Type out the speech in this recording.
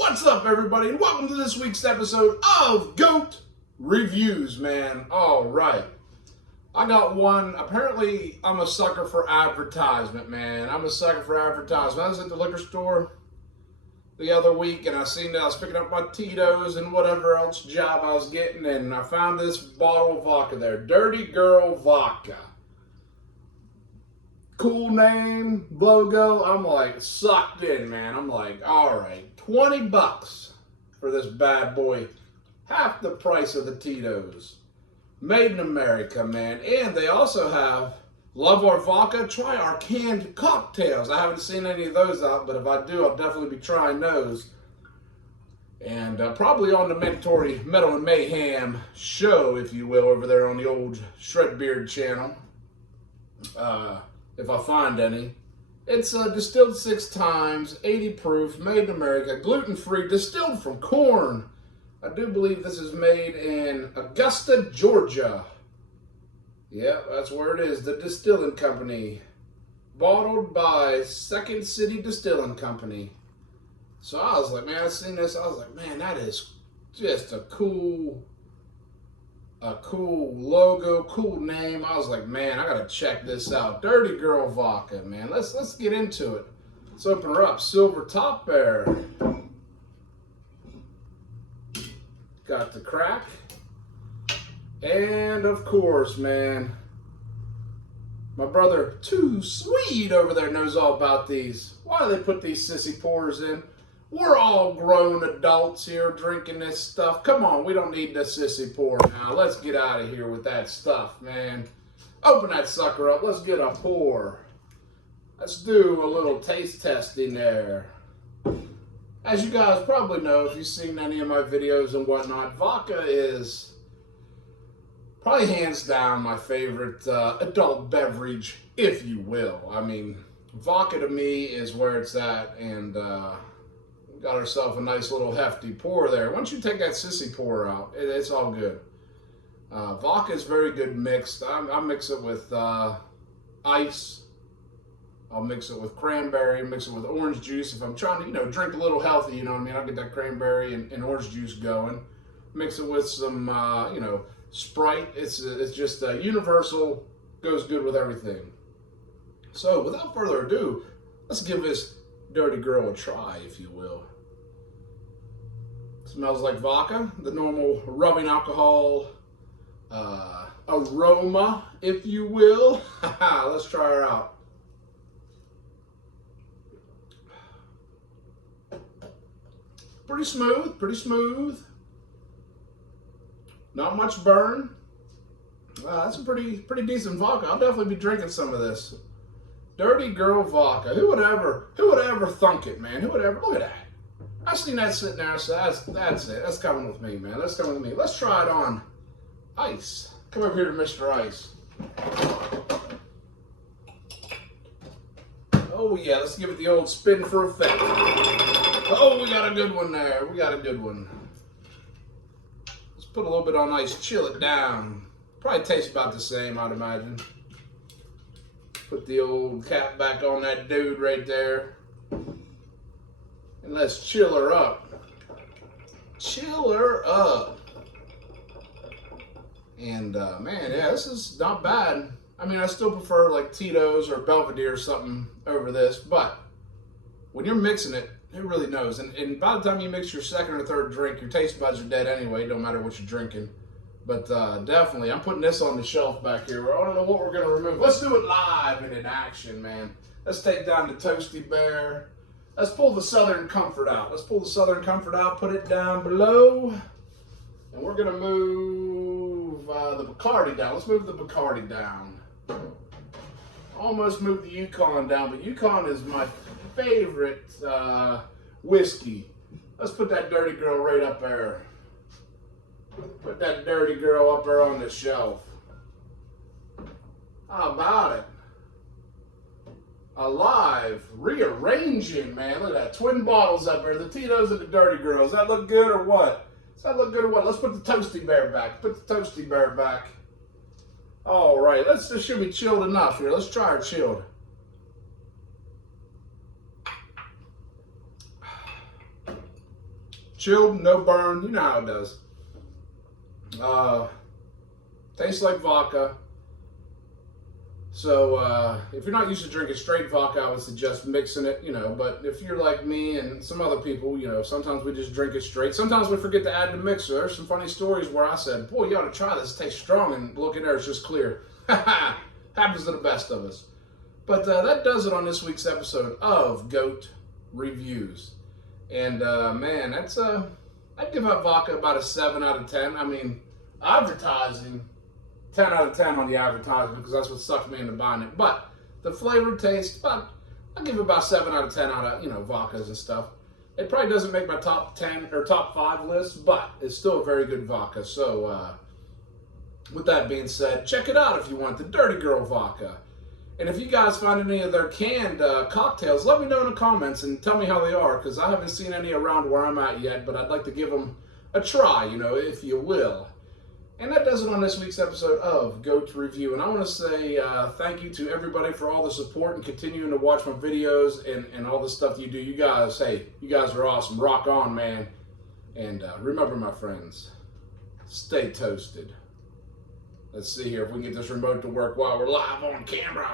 What's up, everybody, and welcome to this week's episode of GOAT Reviews, man. All right. I got one. Apparently, I'm a sucker for advertisement, man. I'm a sucker for advertisement. I was at the liquor store the other week, and I seen that I was picking up my Tito's and whatever else job I was getting, and I found this bottle of vodka there. Dirty Gurl Vidka. Cool name, logo. I'm like sucked in, man. I'm like, all right, 20 bucks for this bad boy. Half the price of the Tito's. Made in America, man. And they also have, love our vodka, try our canned cocktails. I haven't seen any of those out, but if I do, I'll definitely be trying those. And probably on the mandatory Metal and Mayhem show, if you will, over there on the old Shredbeard channel. If I find any. It's distilled 6 times, 80 proof, made in America, gluten-free, distilled from corn. I do believe this is made in Augusta, Georgia. Yeah, that's where it is, the distilling company. Bottled by Second City Distilling Company. So I was like, man, I seen this, I was like, man, that is just a cool logo, cool name. I was like, man, I gotta check this out. Dirty Gurl Vidka, man. Let's get into it. Let's open her up. Silver top there. Got the crack. And of course, man, my brother Too Sweet over there knows all about these. Why do they put these sissy pours in? We're all grown adults here drinking this stuff. Come on, we don't need the sissy pour now. Let's get out of here with that stuff, man. Open that sucker up. Let's get a pour. Let's do a little taste testing there. As you guys probably know, if you've seen any of my videos and whatnot, vodka is probably hands down my favorite adult beverage, if you will. I mean, vodka to me is where it's at, and got ourselves a nice little hefty pour there. Once you take that sissy pour out, it's all good. Vodka is very good mixed. I mix it with ice. I'll mix it with cranberry, mix it with orange juice. If I'm trying to, drink a little healthy, you know what I mean? I'll get that cranberry and orange juice going. Mix it with some, Sprite. It's just universal, goes good with everything. So without further ado, let's give this Dirty Gurl a try, if you will. Smells like vodka, the normal rubbing alcohol aroma, if you will. Let's try her out. Pretty smooth. Not much burn. That's a pretty decent vodka. I'll definitely be drinking some of this. Dirty Gurl Vidka. Who would ever thunk it, man? Who would ever, look at that. I seen that sitting there, so that's it. That's coming with me, man. That's coming with me. Let's try it on ice. Come over here to Mr. Ice. Oh yeah, let's give it the old spin for effect. Oh, we got a good one there. We got a good one. Let's put a little bit on ice, chill it down. Probably tastes about the same, I'd imagine. Put the old cap back on that dude right there. And let's chill her up. Chill her up. And man, yeah, this is not bad. I mean, I still prefer like Tito's or Belvedere or something over this, but when you're mixing it, it really knows. And by the time you mix your second or third drink, your taste buds are dead anyway, don't matter what you're drinking. But definitely, I'm putting this on the shelf back here. I don't know what we're going to remove. Let's do it live and in action, man. Let's take down the Toasty Bear. Let's pull the Southern Comfort out. Let's pull the Southern Comfort out, put it down below. And we're going to move the Bacardi down. Let's move the Bacardi down. Almost moved the Yukon down, but Yukon is my favorite whiskey. Let's put that Dirty Gurl right up there. Put that Dirty Gurl up there on the shelf. How about it? Alive, rearranging, man. Look at that, twin bottles up there, the Tito's and the Dirty Gurl. Does that look good or what? Does that look good or what? Let's put the Toasty Bear back. Put the Toasty Bear back. All right, this should be chilled enough here. Let's try her chilled. Chilled, no burn. You know how it does. Tastes like vodka. So if you're not used to drinking straight vodka, I would suggest mixing it, but if you're like me and some other people, sometimes we just drink it straight. Sometimes we forget to add the mixer. There's some funny stories where I said, boy, you ought to try this. It tastes strong, and look in there, it's just clear. Happens to the best of us. But that does it on this week's episode of Goat Reviews. And man, that's I'd give up vodka about a 7 out of 10. I mean, advertising, 10 out of 10 on the advertisement, because that's what sucked me into buying it. But the flavor, taste, I'll give it about 7 out of 10 out of, vodkas and stuff. It probably doesn't make my top 10 or top 5 list, but it's still a very good vodka. So with that being said, check it out if you want, the Dirty Gurl Vodka. And if you guys find any of their canned cocktails, let me know in the comments and tell me how they are, because I haven't seen any around where I'm at yet, but I'd like to give them a try, if you will. And that does it on this week's episode of Goat Review. And I want to say thank you to everybody for all the support and continuing to watch my videos and all the stuff you do. You guys are awesome. Rock on, man. And remember, my friends, stay toasted. Let's see here if we can get this remote to work while we're live on camera.